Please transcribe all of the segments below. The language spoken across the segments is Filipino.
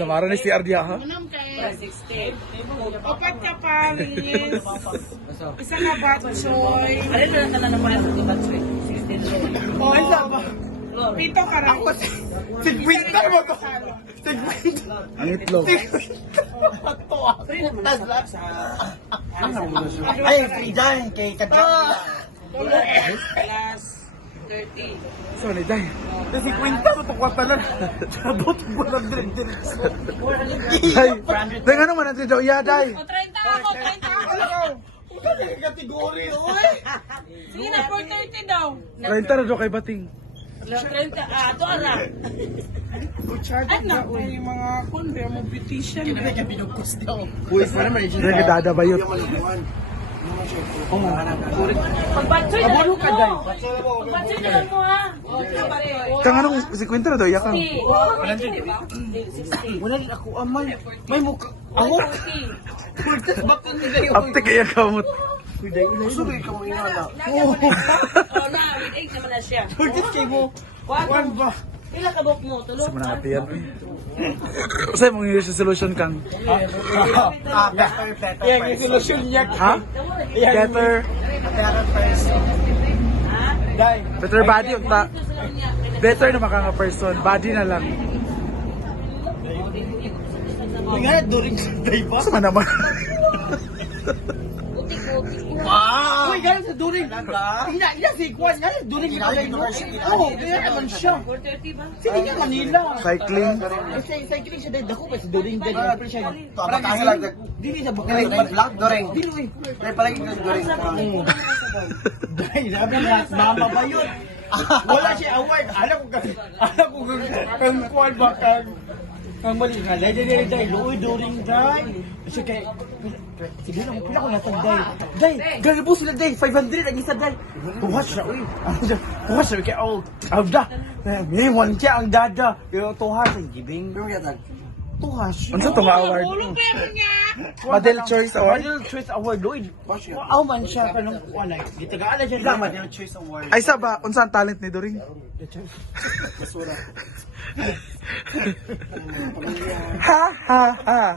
Sa mara ni si Ardia ha? Unam kay 16. Opat ka palis. Isa ka batsoy. Ano na ka na naman sa batsoy? 16. Oh, isa ba? Pito ka rin. Sigwinta mo to. Sigwinta. Ang itlog. Ay, kay Jan, kay Kadjak. Plus 30. So, ni Day. Sigwinta mo to kwata lang. Sabot mo lang din. Day, Day, ano man natin daw? Iya, Day. O 30 ako, 30 ako. Kategori, oy. Sige na, 430 daw. 30 na daw kay Bating. 30, ito ara. Kutsada na ko yung mga kunde mo beautician. Kaya binugkos daw. Uy, pa naman. Day, kadadabayot. Pag batsoy na lang mo. Pag batsoy na lang mo ha. Kang anong si Quinta na daw? Iya kang. 60. Wala din ako amay. May mukha. Ako? 40. Bakit nila yung... Apte kaya kamot. Usubay ka mo inala. Oh na, with 8 naman na siya. Pagkit kay mo. One ba? Pila ka bok mo? Tulog? Sa manati yan. Sa'yo mong yung solution kang. Better. Yan, yung solusyon niya. Ha? Better. Better person. Dai. Better body. Better na makanga person. Body na lang. Uy nga, during sa day ba? Saan naman? Wow! Uy, gano'n sa during. Ina si Kwan. Gano'n during kita sa university. Oo, kaya naman siya. 430 ba? Sige niya Manila. Cycling. Cycling siya dahil dako pa sa during din. Parang siya. Parang kasi lang. Dili sa Kaya bukay. vlog, Doreng. Dili eh. Kaya palagi ka sa Doreng. Dahil sabi nga, mama ba yun? Wala siya award. Alam ko kang Kwan ba kang mali nga. Legendary dahil. Luoy during dahil. Kasi kay... Sige lang, pila ko natag day. Day, galabo sila day. 500 ang isa day. Tuwas siya, uy. Tuwas siya, kaya da. May one kaya ang dada. Pero tuwas, ang gibing. Pero yatag. Tuwas siya. Ano sa itong award? Ulong pa mo niya. Model Choice Award? Model Choice Award, Lloyd. Wow man siya, kanong kuwan ay. Gitagaan na siya. Lang, Madel Choice Award. Ay, sa ba? Unsa ang talent ni Doring? Basura. Ha, ha, ha.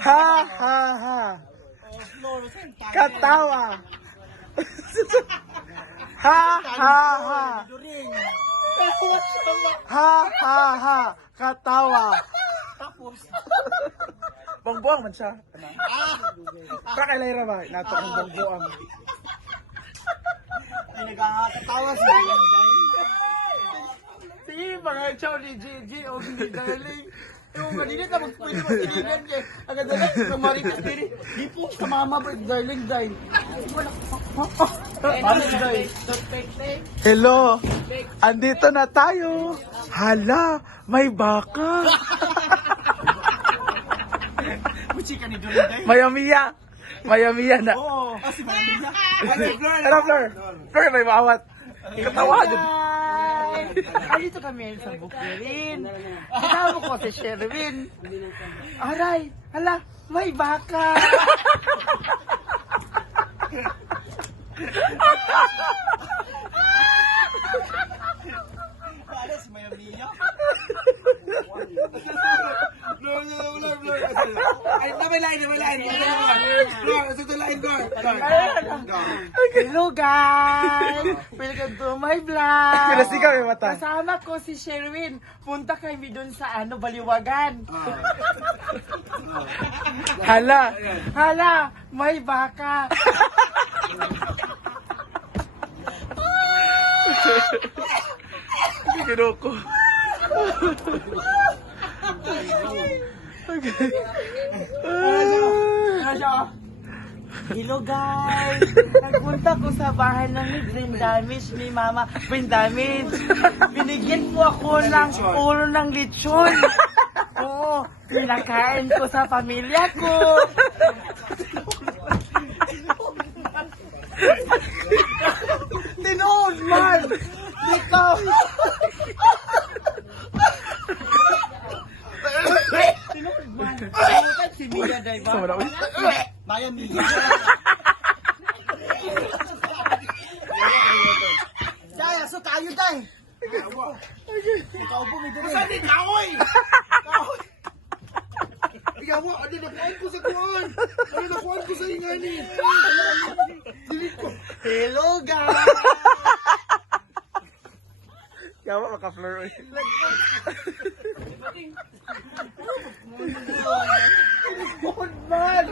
Ha, ha, ha. Katawa. Ha, ha, ha. Ha, ha, ha. Katawa. Bongbuang man siya. Pra kay Lyra ba? Nato ang bongbuang. Ay, nagkakatawa si sige, mga chow ni Gigi o ni Darling. Yung kanina ka magpwede mo tinigan niya. Ang ganda lang, kumaritas diri. Di po sa mama ba, Darling, dahil. Hello. Andito na tayo. Hala, may baka. Kuchika ni Darling, dahil. Mayamiya. Mayamiya na. Oo. Si Marina. Ano, Flor? Flor, may mawat. Katawa din. Dito kami sa Bukirin. Kasama ko si Sherwin. Aray, hala, may baka. Para si Mayamiya. Ay, nabalain. Hello guys! Welcome to my vlog! Pinasi ka, may mata. Kasama ko si Sherwin. Punta kami dun sa Baliwagan. Hala. Hala, may baka. Kinoko. Hello guys! Nagpunta ko sa bahay ng brain damage ni Mama. Brain damage. Binigyan po ako ng ulo ng lechon. Oo, pinakain ko sa pamilya ko. Tinood man! Ikaw! Tinood man! Tinood si Mia, diba? Sama na, uy. Maya Mia. Daya, so tayo, Day. Ikaw po, may dali. Saan din kaoy? Kaoy. Ikaw mo, ano nakuhaan ko sa kuhaan? Ano nakuhaan ko sa ingani? Dilit ko. Hello, guys! Ikaw mo, maka-fleur. Food man!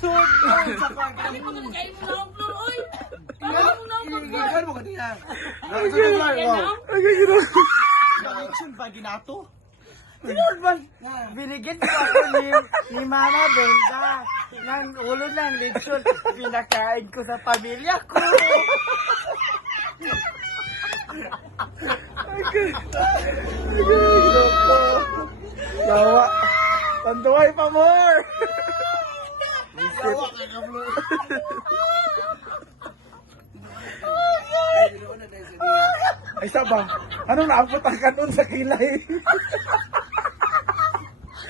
Food man! Hindi mo na kain mo na ang floor, oy. Kain mo na ang floor. Ikaw mo kanina. Connection ba, ginato? Food man! Binigyan ko ako ni Mama Benda ng ulo ng lechon. Pinakain ko sa pamilya ko. Yawa. Tanduay pa more. Yawa ka ka-fleur. Ay saba, anong naabot ang kanon sa kilay?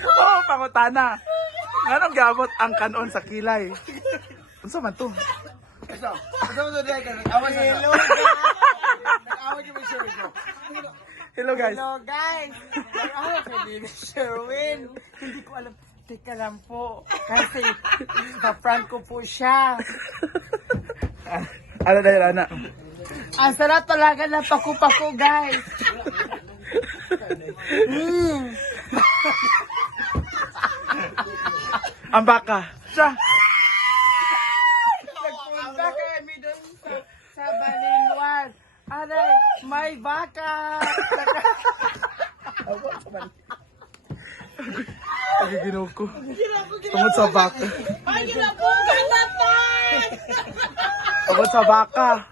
Oo, pangutana. Anong gabot ang kanon sa kilay? Unsa man to? Asa mo doon ka? Nag-away sa Hello, sa. guys! Nag-away ka may shirt ko. Hello guys. Hello, guys! Ako si Sherwin. Hindi ko alam. Teka lang po. Kasi, pa-prank ko po siya. Ano dahil anak? Ang sarap talaga ng paku-paku, guys. Ang baka. Siya. Nagpunta kami doon sa Balingwan. Aray, may baka. Pagiginaw ko. Tungod sa baka. Ay, ginabukan na to! Tungod sa baka.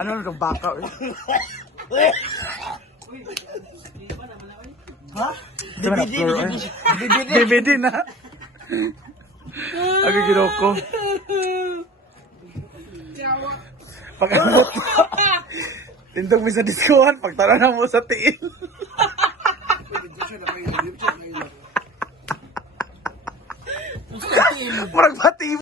Ano na itong baka? Ha? Di ba na-floor? DVD na. Pagiginaw ko. Pag-amot. Tindog mo sa diskuhan, pagtara na mo sa tiin.